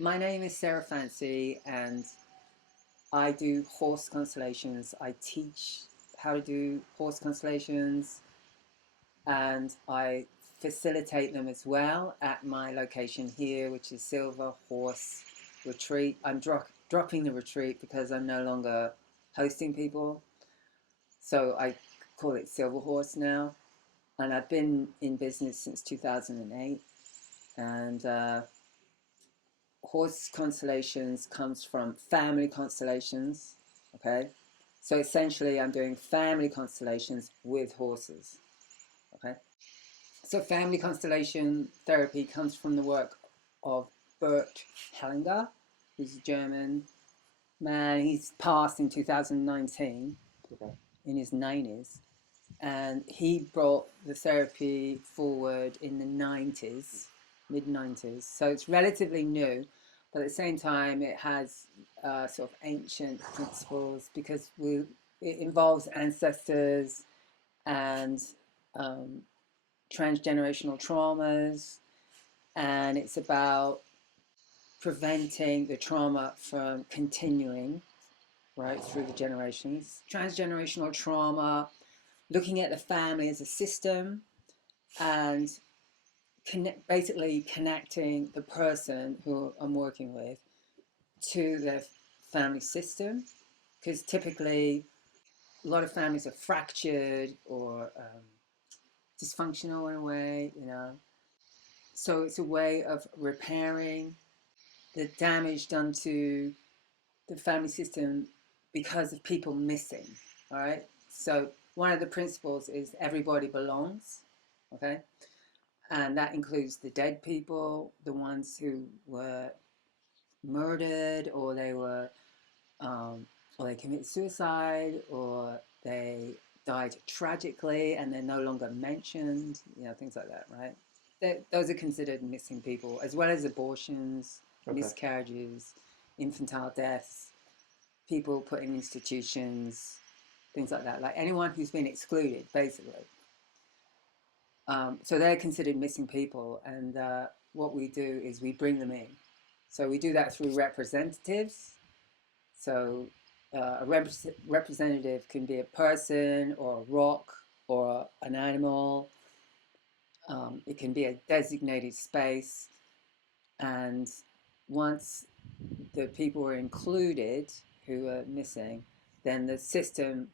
My name is Sarah Fancy, and I do horse constellations. I teach how to do horse constellations, and I facilitate them as well at my location here, which is Silver Horse Retreat. I'm dropping the retreat because I'm no longer hosting people, so I call it Silver Horse now. And I've been in business since 2008, and horse constellations comes from family constellations. Okay, so essentially I'm doing family constellations with horses. Okay, so family constellation therapy comes from the work of Bert Hellinger, who's a German man. He's passed in 2019. Okay. In his 90s, and he brought the therapy forward in the 90s, mid 90s. So it's relatively new, but at the same time, it has sort of ancient principles because it involves ancestors and um, transgenerational traumas, and it's about preventing the trauma from continuing right through the generations. Transgenerational trauma, looking at the family as a system and basically connecting the person who I'm working with to the family system, because typically a lot of families are fractured or dysfunctional in a way, you know. So it's a way of repairing the damage done to the family system because of people missing. All right. So one of the principles is everybody belongs. Okay. And that includes the dead people, the ones who were murdered, or they were, or they committed suicide, or they died tragically and they're no longer mentioned. You know, things like that, right? Those are considered missing people, as well as abortions, okay, miscarriages, infantile deaths, people put in institutions, things like that. Like anyone who's been excluded, basically. So they're considered missing people, and what we do is we bring them in. So we do that through representatives. So a representative can be a person or a rock or an animal. It can be a designated space. And once the people are included who are missing, then the system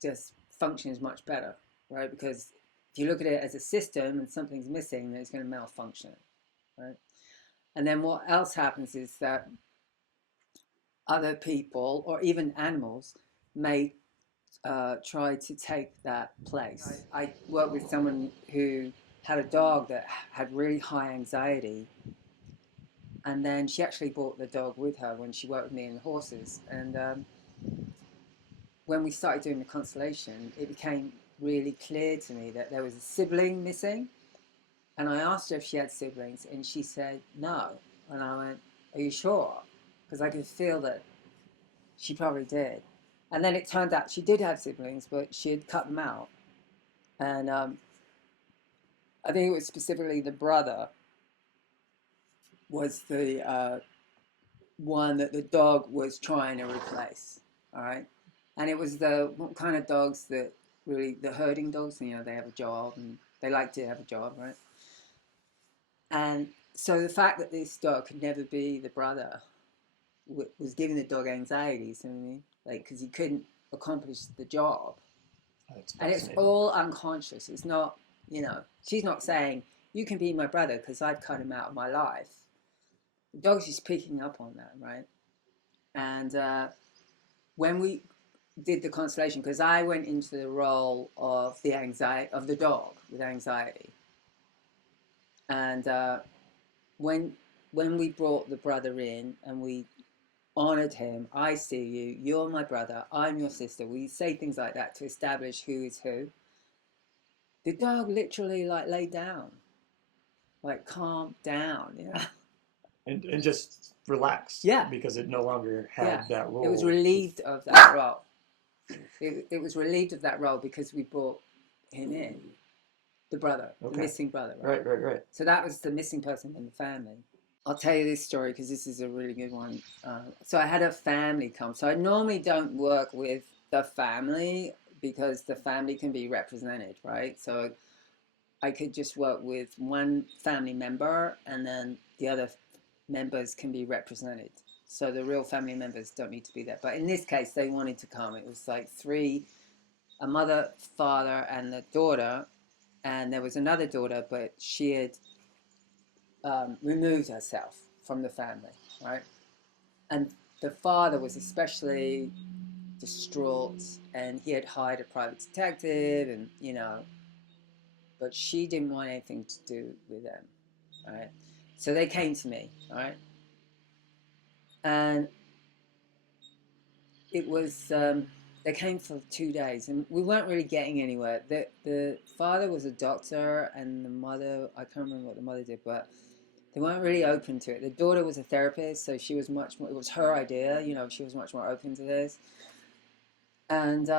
just functions much better, right? Because if you look at it as a system and something's missing, then it's going to malfunction, right? And then what else happens is that other people or even animals may try to take that place. I worked with someone who had a dog that had really high anxiety, and then she actually brought the dog with her when she worked with me in horses. And when we started doing the constellation, it became really clear to me that there was a sibling missing. And I asked her if she had siblings, and she said no. And I went, "Are you sure?" Because I could feel that she probably did. And then it turned out she did have siblings, but she had cut them out. And I think it was specifically the brother was the one that the dog was trying to replace. All right. And it was the kind of dogs that really, the herding dogs, you know, they have a job and they like to have a job, right? And so the fact that this dog could never be the brother was giving the dog anxiety, so, like, because he couldn't accomplish the job. And it's all unconscious. It's not, you know, she's not saying, you can be my brother because I've cut him out of my life. The dog's just picking up on that, right? And when we did the constellation, because I went into the role of the anxiety of the dog with anxiety, and when we brought the brother in and we honored him, I see you, you're my brother, I'm your sister. We say things like that to establish who is who. The dog literally like laid down, like calmed down, you know. And just relaxed. Yeah. Because it no longer had that role. It was relieved of that role. It was relieved of that role because we brought him in, the brother, the missing brother. Right. So that was the missing person in the family. I'll tell you this story because this is a really good one. So I had a family come. So I normally don't work with the family because the family can be represented, right? So I could just work with one family member and then the other members can be represented. So the real family members don't need to be there. But in this case, they wanted to come. It was like three, a mother, father, and the daughter. And there was another daughter, but she had removed herself from the family, right? And the father was especially distraught, and he had hired a private detective, and but she didn't want anything to do with them, right? So they came to me, right? And it was they came for 2 days, and we weren't really getting anywhere. The father was a doctor, and the mother, I can't remember what the mother did, but they weren't really open to it. The daughter was a therapist, so she was much more. It was her idea, she was much more open to this. And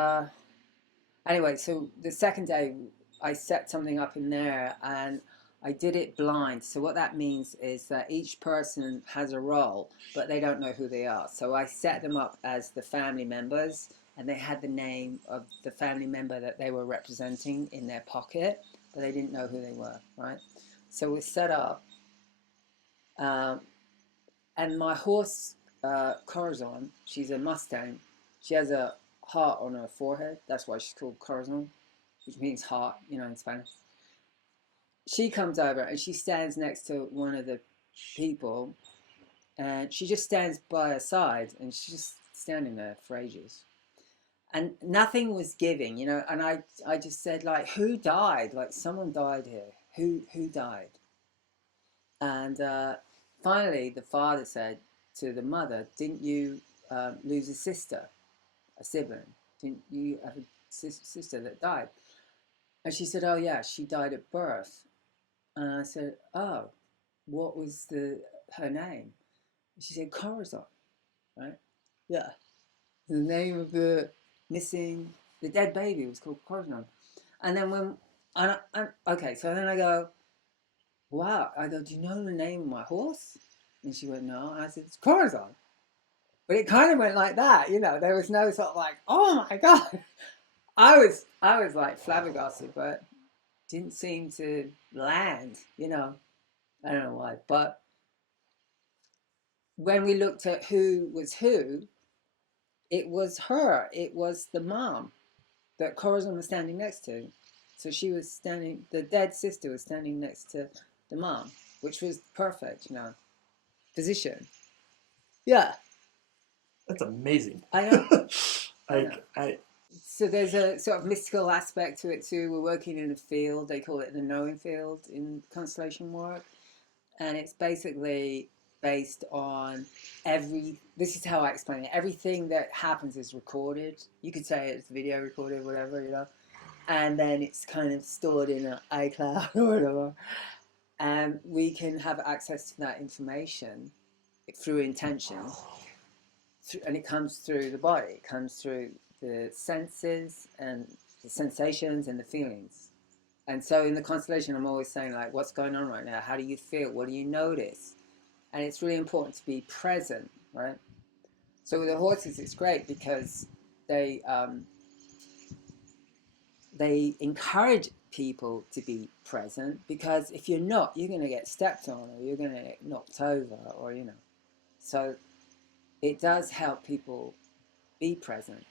anyway, so the second day, I set something up in there, and I did it blind. So what that means is that each person has a role, but they don't know who they are. So I set them up as the family members, and they had the name of the family member that they were representing in their pocket, but they didn't know who they were, right? So we set up, and my horse, Corazon, she's a Mustang. She has a heart on her forehead. That's why she's called Corazon, which means heart, in Spanish. She comes over and she stands next to one of the people, and she just stands by her side, and she's just standing there for ages. And nothing was giving, and I just said, like, who died? Like, someone died here. Who died? And finally, the father said to the mother, didn't you lose a sister, a sibling? Didn't you have a sister that died? And she said, oh, yeah, she died at birth. And I said, oh, what was her name? And she said, Corazon, right? Yeah. The name of the dead baby was called Corazon. And then okay, so then I go, wow. I go, do you know the name of my horse? And she went, no. And I said, it's Corazon. But it kind of went like that, There was no sort of like, oh my God. I was like flabbergasted, but didn't seem to land, I don't know why. But when we looked at who was who, it was her. It was the mom that Corazon was standing next to. So she was standing, the dead sister was standing next to the mom, which was perfect, position. Yeah. That's amazing. I know. I So there's a sort of mystical aspect to it too. We're working in a field, they call it the knowing field in constellation work. And it's basically based on this is how I explain it. Everything that happens is recorded. You could say it's video recorded, whatever, and then it's kind of stored in an iCloud or whatever. And we can have access to that information through intention. And it comes through the body. It comes through the senses and the sensations and the feelings. And so in the constellation, I'm always saying, like, what's going on right now? How do you feel? What do you notice? And it's really important to be present, right? So with the horses, it's great because they encourage people to be present, because if you're not, you're going to get stepped on, or you're going to get knocked over, or So it does help people be present.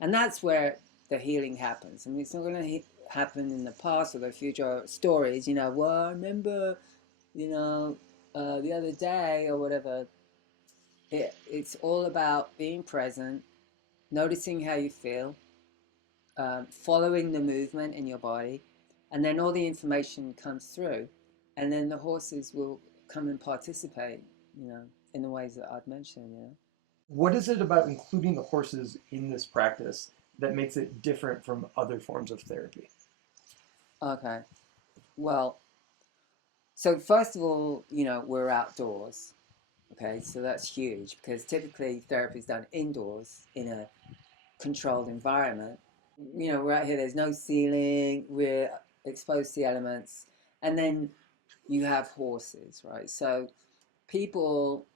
And that's where the healing happens. I mean, it's not going to happen in the past or the future stories, well, I remember, the other day or whatever. It's all about being present, noticing how you feel, following the movement in your body, and then all the information comes through, and then the horses will come and participate, in the ways that I've mentioned, What is it about including the horses in this practice that makes it different from other forms of therapy? Okay. Well, so first of all, we're outdoors. Okay, so that's huge, because typically therapy is done indoors in a controlled environment. We're out here, there's no ceiling, we're exposed to the elements, and then you have horses, right? So people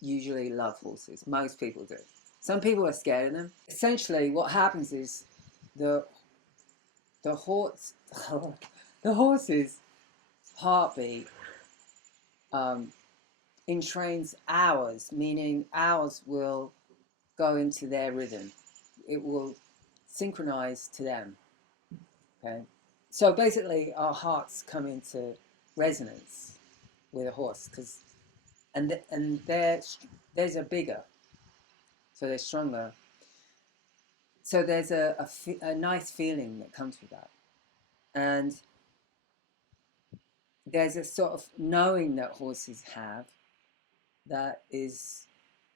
usually love horses. Most people do. Some people are scared of them. Essentially, what happens is the the horse the horse's heartbeat entrains ours, meaning ours will go into their rhythm. It will synchronize to them. Okay, so basically, our hearts come into resonance with a horse because and theirs are bigger, so they're stronger. So there's a nice feeling that comes with that, and there's a sort of knowing that horses have that is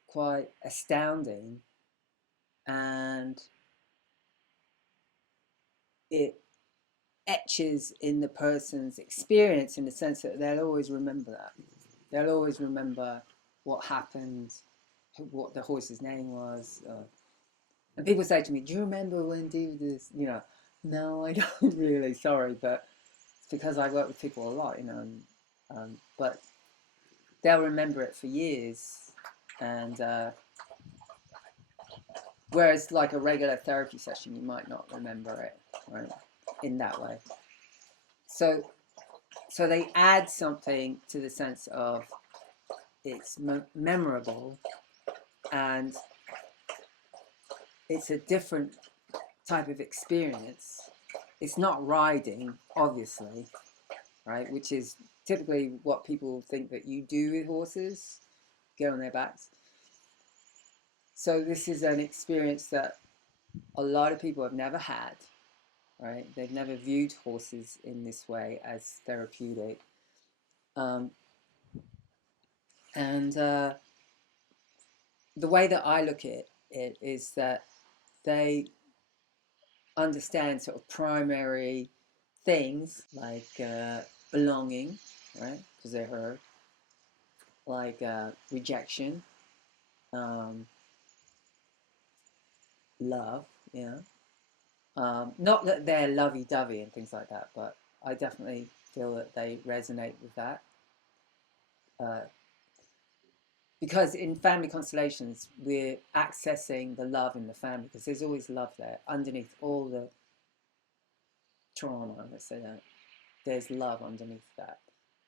quite astounding, and it etches in the person's experience in the sense that they'll always remember that. They'll always remember what happened, what the horse's name was. And people say to me, "Do you remember when do this?" You know, no, I don't really. Sorry, but it's because I work with people a lot, you know. But they'll remember it for years, and whereas like a regular therapy session, you might not remember it, right? In that way. So, so they add something to the sense of it's memorable, and it's a different type of experience. It's not riding, obviously, right? Which is typically what people think that you do with horses, get on their backs. So this is an experience that a lot of people have never had, right? They've never viewed horses in this way as therapeutic. Um, and the way that I look at it is that they understand sort of primary things like belonging, right? Because they're heard, like rejection, um, love, yeah. Not that they're lovey-dovey and things like that, but I definitely feel that they resonate with that. Uh, because in family constellations, we're accessing the love in the family because there's always love there underneath all the trauma, let's say that. There's love underneath that.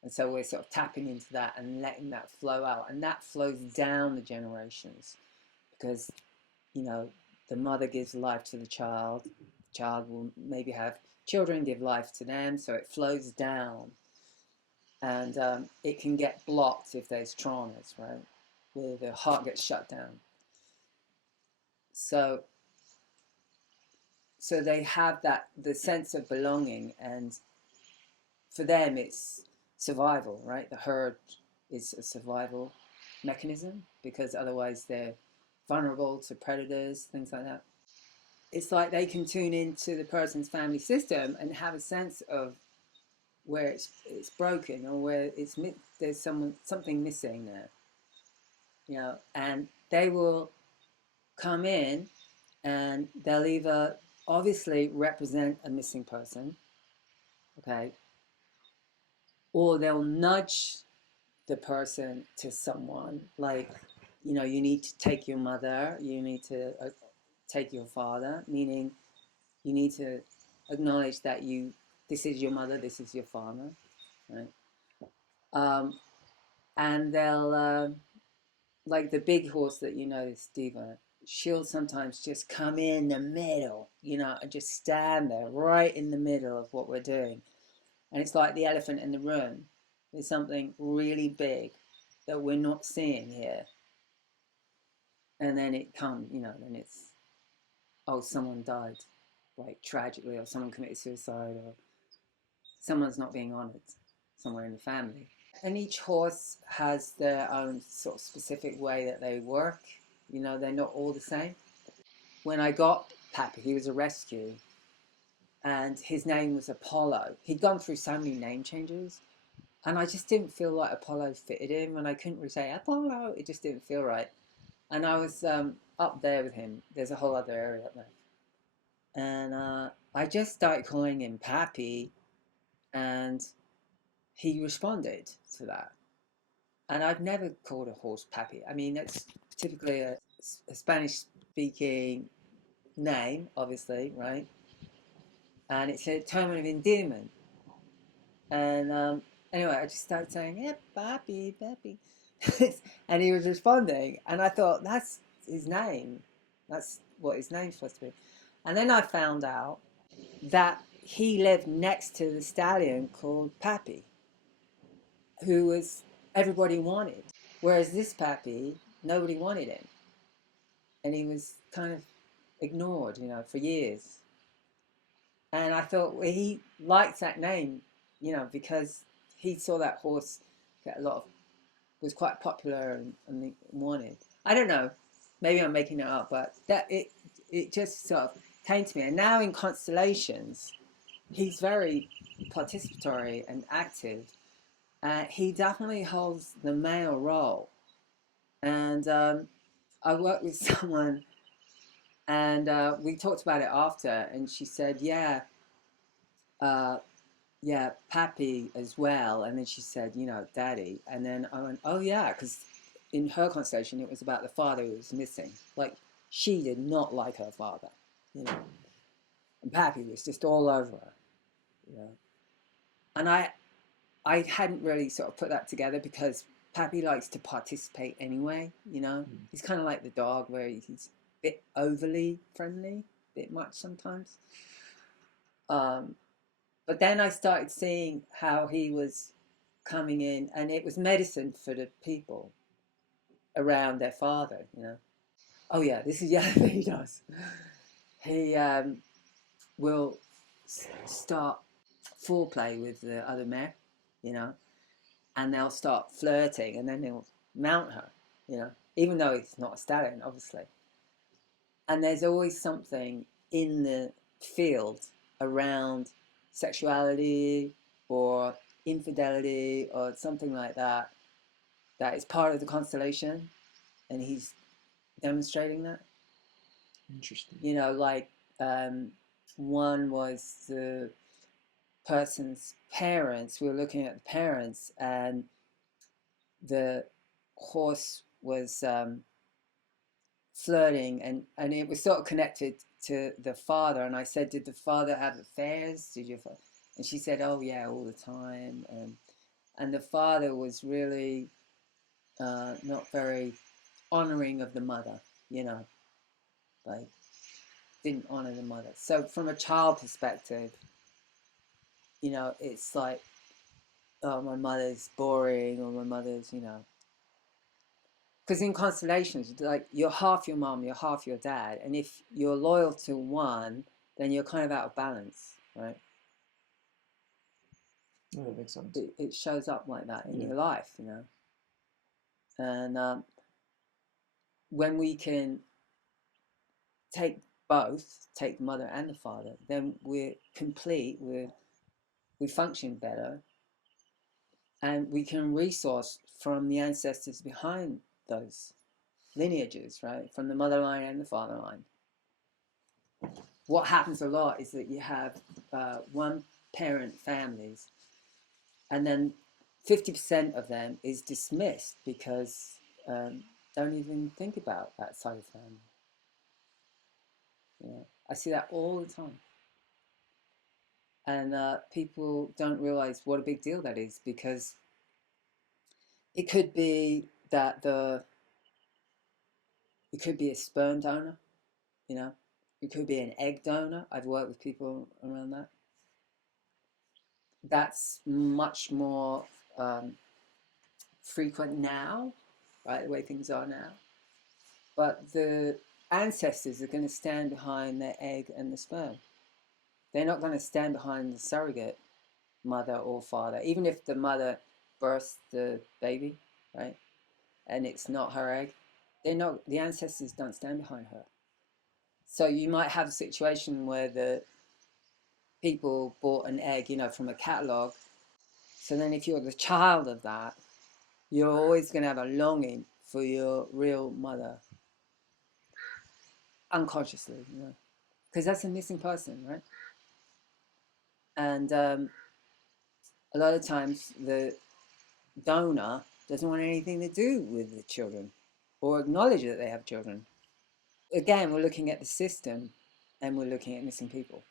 And so we're sort of tapping into that and letting that flow out. And that flows down the generations because, you know, the mother gives life to the child will maybe have children give life to them, so it flows down. And it can get blocked if there's traumas, right? Where the heart gets shut down. So so they have that the sense of belonging, and for them it's survival, right? The herd is a survival mechanism because otherwise they're vulnerable to predators, things like that. It's like they can tune into the person's family system and have a sense of where it's broken or where there's something missing there, you know, and they will come in and they'll either obviously represent a missing person, okay, or they'll nudge the person to someone like, you know, you need to take your mother, you need to take your father, meaning you need to acknowledge that this is your mother, this is your father, right? um, and they'll like the big horse that you know, this diva, she'll sometimes just come in the middle, you know, and just stand there right in the middle of what we're doing. And it's like the elephant in the room. There's something really big that we're not seeing here. And then it comes, you know, then it's, oh, someone died, like tragically, or someone committed suicide, or someone's not being honored somewhere in the family. And each horse has their own sort of specific way that they work. You know, they're not all the same. When I got Pappy, he was a rescue, and his name was Apollo. He'd gone through so many name changes, and I just didn't feel like Apollo fitted him, and I couldn't really say Apollo. It just didn't feel right. And I was up there with him. There's a whole other area up there. And I just started calling him Pappy, and he responded to that. And I've never called a horse Pappy. I mean, that's typically a Spanish-speaking name, obviously, right? And it's a term of endearment. And anyway, I just started saying, yeah, Pappy, Pappy. And he was responding. And I thought, that's his name. That's what his name's supposed to be. And then I found out that he lived next to the stallion called Pappy, who was everybody wanted. Whereas this Pappy, nobody wanted him. And he was kind of ignored, for years. And I thought, well, he liked that name, because he saw that horse get was quite popular and wanted. I don't know, maybe I'm making it up, but it just sort of came to me. And now in constellations, he's very participatory and active. He definitely holds the male role. And I worked with someone, and we talked about it after, and she said, uh, yeah, Pappy as well. And then she said, Daddy. And then I went, oh, yeah, because in her conversation, it was about the father who was missing. Like, she did not like her father, and Pappy was just all over her, And I hadn't really sort of put that together because Pappy likes to participate anyway, He's kind of like the dog where he's a bit overly friendly, a bit much sometimes. But then I started seeing how he was coming in, and it was medicine for the people around their father, Oh, yeah, this is the other thing he does. He will start foreplay with the other mare, and they'll start flirting, and then he'll mount her, even though he's not a stallion, obviously. And there's always something in the field around sexuality or infidelity or something like that that is part of the constellation, and he's demonstrating that. Interesting. Like one was the person's parents. We were looking at the parents, and the horse was flirting, and it was sort of connected to the father. And I said, did the father have affairs? And she said, oh, yeah, all the time. And the father was really not very honoring of the mother, like didn't honor the mother. So from a child perspective, it's like, oh, my mother's boring, or my mother's, because in constellations, like, you're half your mom, you're half your dad, and if you're loyal to one, then you're kind of out of balance, right? Yeah, that makes sense. It shows up like that in your life, and when we can take both, take the mother and the father, then we're complete, we function better, and we can resource from the ancestors behind those lineages, right? From the mother line and the father line. What happens a lot is that you have one parent families, and then 50% of them is dismissed because don't even think about that side of the family. I see that all the time. And people don't realize what a big deal that is, because it could be that it could be a sperm donor, it could be an egg donor. I've worked with people around that. That's much more frequent now, right, the way things are now. But the ancestors are going to stand behind the egg and the sperm. They're not going to stand behind the surrogate mother or father, even if the mother births the baby, right, and it's not her egg. The ancestors don't stand behind her. So you might have a situation where the people bought an egg, from a catalog. So then if you're the child of that, you're always going to have a longing for your real mother, unconsciously, because that's a missing person, right? And a lot of times the donor doesn't want anything to do with the children or acknowledge that they have children. Again, we're looking at the system and we're looking at missing people.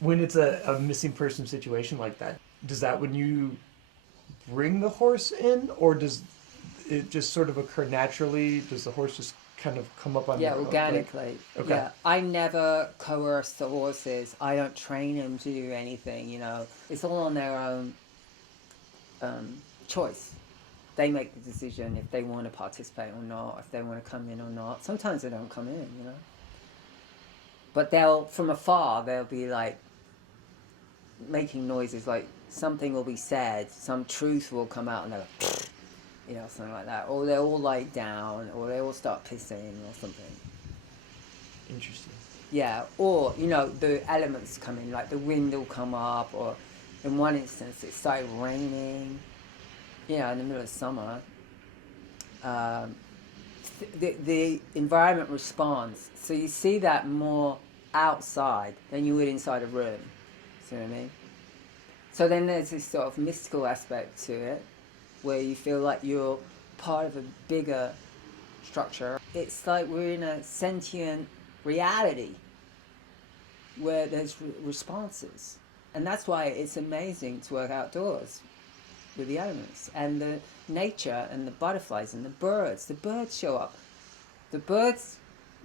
When it's a missing person situation like that, does that when you bring the horse in, or does it just sort of occur naturally? Does the horse just kind of come up on Yeah, their own? organically. Okay. Yeah, I never coerce the horses. I don't train them to do anything, you know. It's all on their own choice. They make the decision if they want to participate or not, if they want to come in or not. Sometimes they don't come in, you know. But they'll, from afar, they'll be like making noises, like something will be said, some truth will come out, and they're like, you know, something like that. Or they'll all lie down, or they all start pissing or something. Interesting. Yeah, or, you know, the elements come in, like the wind will come up, or in one instance it started raining, you know, in the middle of summer. The environment responds. So you see that more outside than you would inside a room. See what I mean? So then there's this sort of mystical aspect to it, where you feel like you're part of a bigger structure. It's like we're in a sentient reality where there's responses. And that's why it's amazing to work outdoors with the elements and the nature and the butterflies and the birds. The birds show up. The birds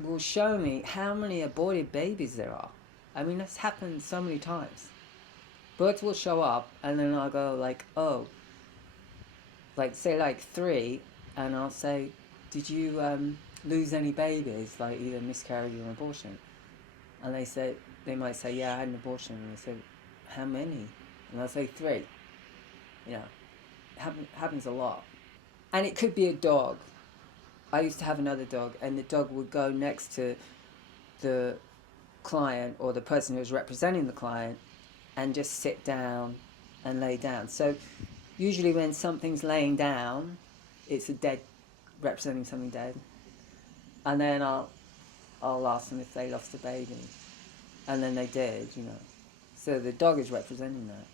will show me how many aborted babies there are. I mean, that's happened so many times. Birds will show up and then I'll go like, oh, like say like 3, and I'll say, did you lose any babies, like either miscarriage or abortion? And they might say, yeah, I had an abortion. And I say, how many? And I'll say 3. You know, happens a lot. And it could be a dog. I used to have another dog, and the dog would go next to the client or the person who was representing the client and just sit down and lay down. So usually when something's laying down, it's a dead, representing something dead. And then I'll ask them if they lost a baby. And then they did, you know. So the dog is representing that.